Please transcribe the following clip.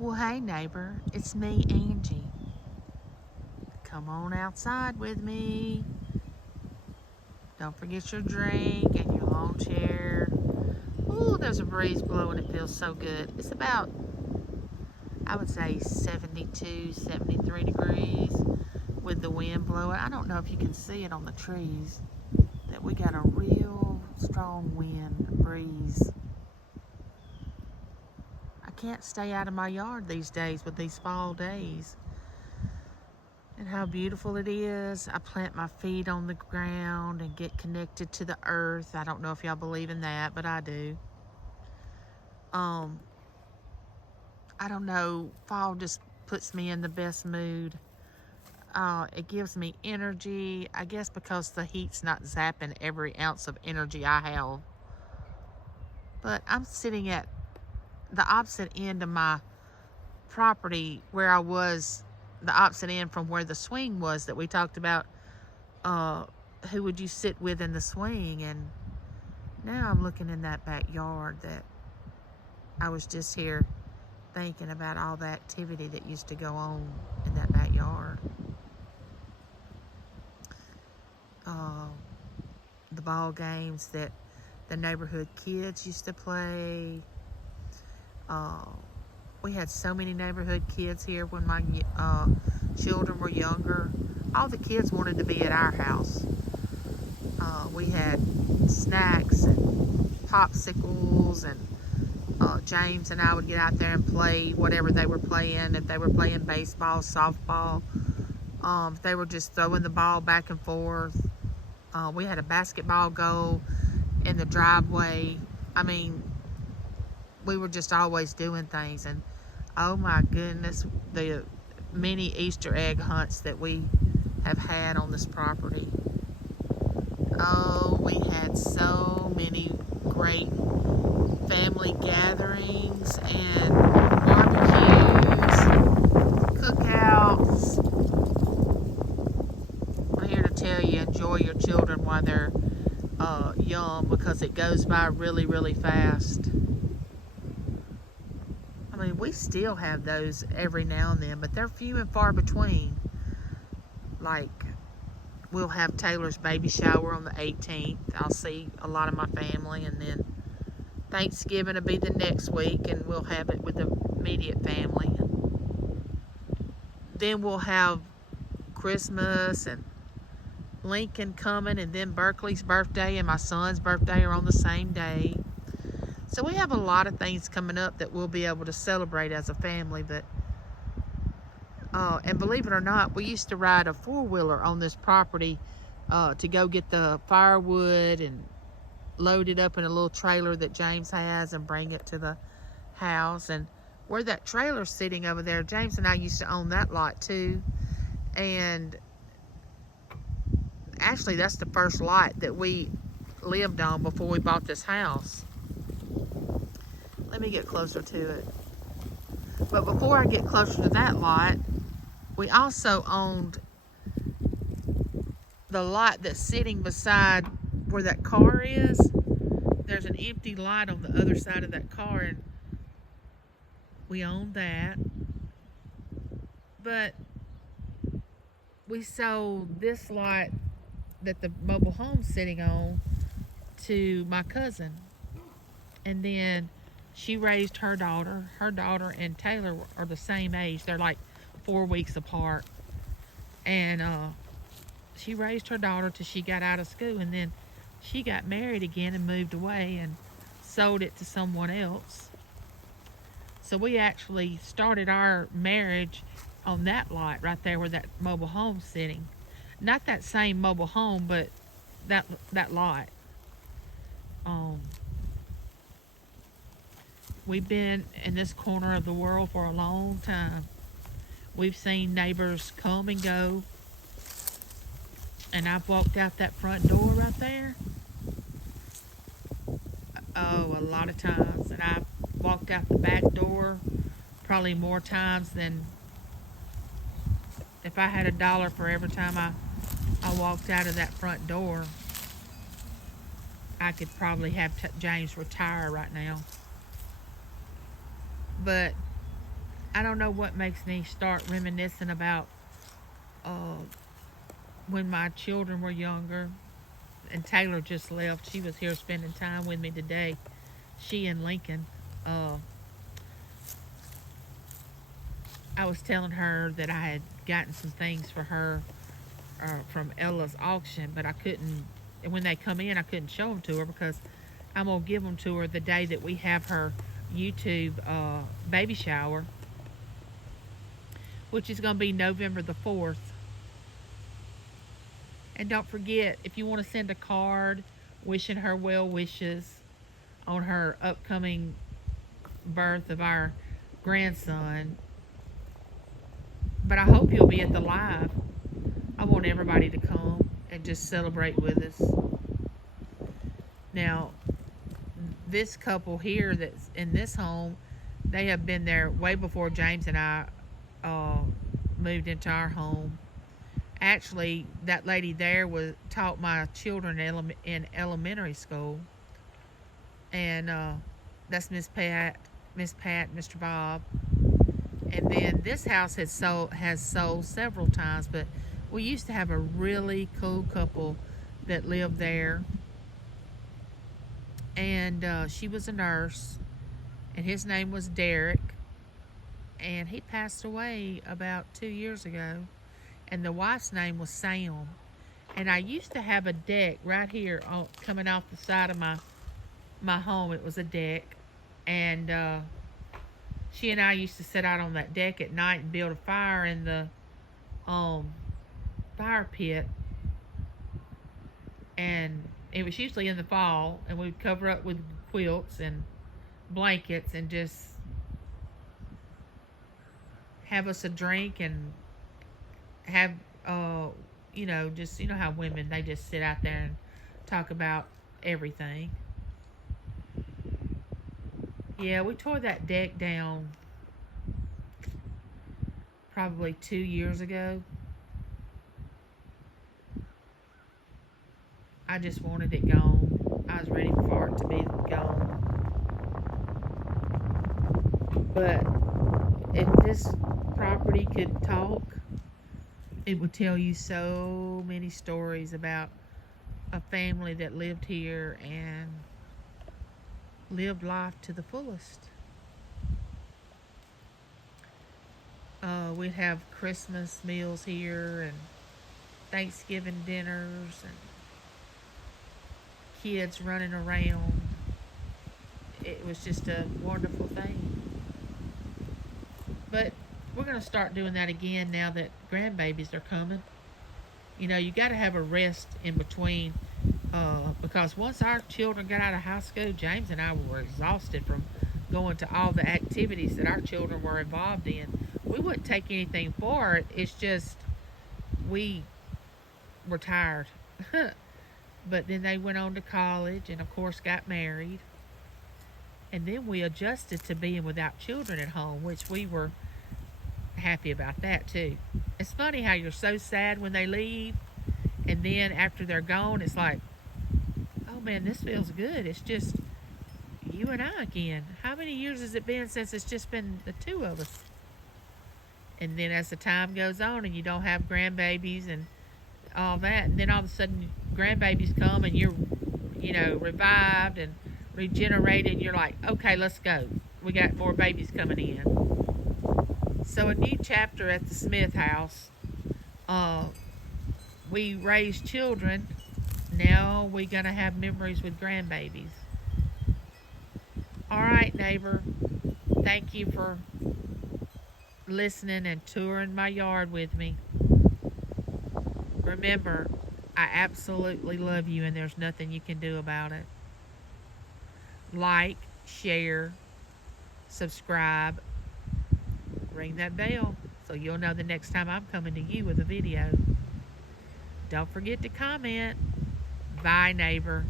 Well, hey, neighbor, it's me, Angie. Come on outside with me. Don't forget your drink and your lawn chair. Ooh, there's a breeze blowing. It feels so good. It's about, I would say, 72, 73 degrees with the wind blowing. I don't know if you can see it on the trees, that we got a real strong wind breeze. I can't stay out of my yard these days with these fall days. And how beautiful it is. I plant my feet on the ground and get connected to the earth. I don't know if y'all believe in that, but I do. Um, I don't know. Fall just puts me in the best mood. It gives me energy. I guess because the heat's not zapping every ounce of energy I have. But I'm sitting at the opposite end of my property where I was, the opposite end from where the swing was that we talked about. Uh, who would you sit with in the swing? And now I'm looking in that backyard that I was just here thinking about all the activity that used to go on in that backyard. Uh, the ball games that the neighborhood kids used to play. Uh, we had so many neighborhood kids here when my children were younger. All the kids wanted to be at our house. We had snacks and popsicles, and James and I would get out there and play whatever they were playing. If they were playing baseball, softball, if they were just throwing the ball back and forth. We had a basketball goal in the driveway. I mean, we were just always doing things. And oh my goodness, the many Easter egg hunts that we have had on this property. Oh, we had so many great family gatherings and barbecues, cookouts. I'm here to tell you, enjoy your children while they're young, because it goes by really, really fast. I mean, we still have those every now and then, but they're few and far between. Like, we'll have Taylor's baby shower on the 18th. I'll see a lot of my family, and then Thanksgiving will be the next week, and we'll have it with the immediate family. Then we'll have Christmas and Lincoln coming, and then Berkeley's birthday and my son's birthday are on the same day. So we have a lot of things coming up that we'll be able to celebrate as a family. But and believe it or not, we used to ride a four-wheeler on this property to go get the firewood and load it up in a little trailer that James has and bring it to the house. And where that trailer's sitting over there, James and I used to own that lot too. And actually, that's the first lot that we lived on before we bought this house. Let me get closer to it. But before I get closer to that lot, we also owned the lot that's sitting beside where that car is. There's an empty lot on the other side of that car, and we owned that. But we sold this lot that the mobile home's sitting on to my cousin. And then she raised her daughter. Her daughter and Taylor are the same age. They're like 4 weeks apart. And she raised her daughter till she got out of school. And then she got married again and moved away and sold it to someone else. So we actually started our marriage on that lot right there where that mobile home's sitting. Not that same mobile home, but that lot. Um, we've been in this corner of the world for a long time. We've seen neighbors come and go, and I've walked out that front door right there. Oh, a lot of times. And I've walked out the back door probably more times than, if I had a dollar for every time I walked out of that front door, I could probably have James retire right now. But I don't know what makes me start reminiscing about uh, when my children were younger. And Taylor just left. She was here spending time with me today. She and Lincoln. Uh, I was telling her that I had gotten some things for her from Ella's auction, but I couldn't. And when they come in, I couldn't show them to her because I'm gonna give them to her the day that we have her YouTube baby shower, which is gonna be November the 4th. And don't forget, if you want to send a card wishing her well wishes on her upcoming birth of our grandson, but I hope you'll be at the live. I want everybody to come and just celebrate with us. Now, this couple here that's in this home, they have been there way before James and I moved into our home. Actually, that lady there taught my children in elementary school, and that's Miss Pat, Mr. Bob. And then this house has sold several times, but we used to have a really cool couple that lived there, and she was a nurse, and his name was Derek, and he passed away about 2 years ago, and the wife's name was Sam. And I used to have a deck right here coming off the side of my home. It was a deck, and she and I used to sit out on that deck at night and build a fire in the fire pit. And it was usually in the fall, and we'd cover up with quilts and blankets and just have us a drink and have just how women, they just sit out there and talk about everything. Yeah, we tore that deck down probably 2 years ago. I just wanted it gone. I was ready for it to be gone. But if this property could talk, it would tell you so many stories about a family that lived here and lived life to the fullest. We'd have Christmas meals here and Thanksgiving dinners and kids running around. It was just a wonderful thing. But we're going to start doing that again now that grandbabies are coming. You got to have a rest in between because once our children got out of high school, James and I were exhausted from going to all the activities that our children were involved in. We wouldn't take anything for it. It's just we were tired. But then they went on to college and, of course, got married. And then we adjusted to being without children at home, which we were happy about that, too. It's funny how you're so sad when they leave, and then after they're gone, it's like, oh, man, this feels good. It's just you and I again. How many years has it been since it's just been the two of us? And then as the time goes on and you don't have grandbabies and all that, and then all of a sudden grandbabies come and you're, revived and regenerated. You're like, okay, let's go. We got more babies coming in. So a new chapter at the Smith house. We raised children. Now we're going to have memories with grandbabies. All right, neighbor. Thank you for listening and touring my yard with me. Remember, I absolutely love you and there's nothing you can do about it. Like, share, subscribe, ring that bell so you'll know the next time I'm coming to you with a video. Don't forget to comment. Bye, neighbor.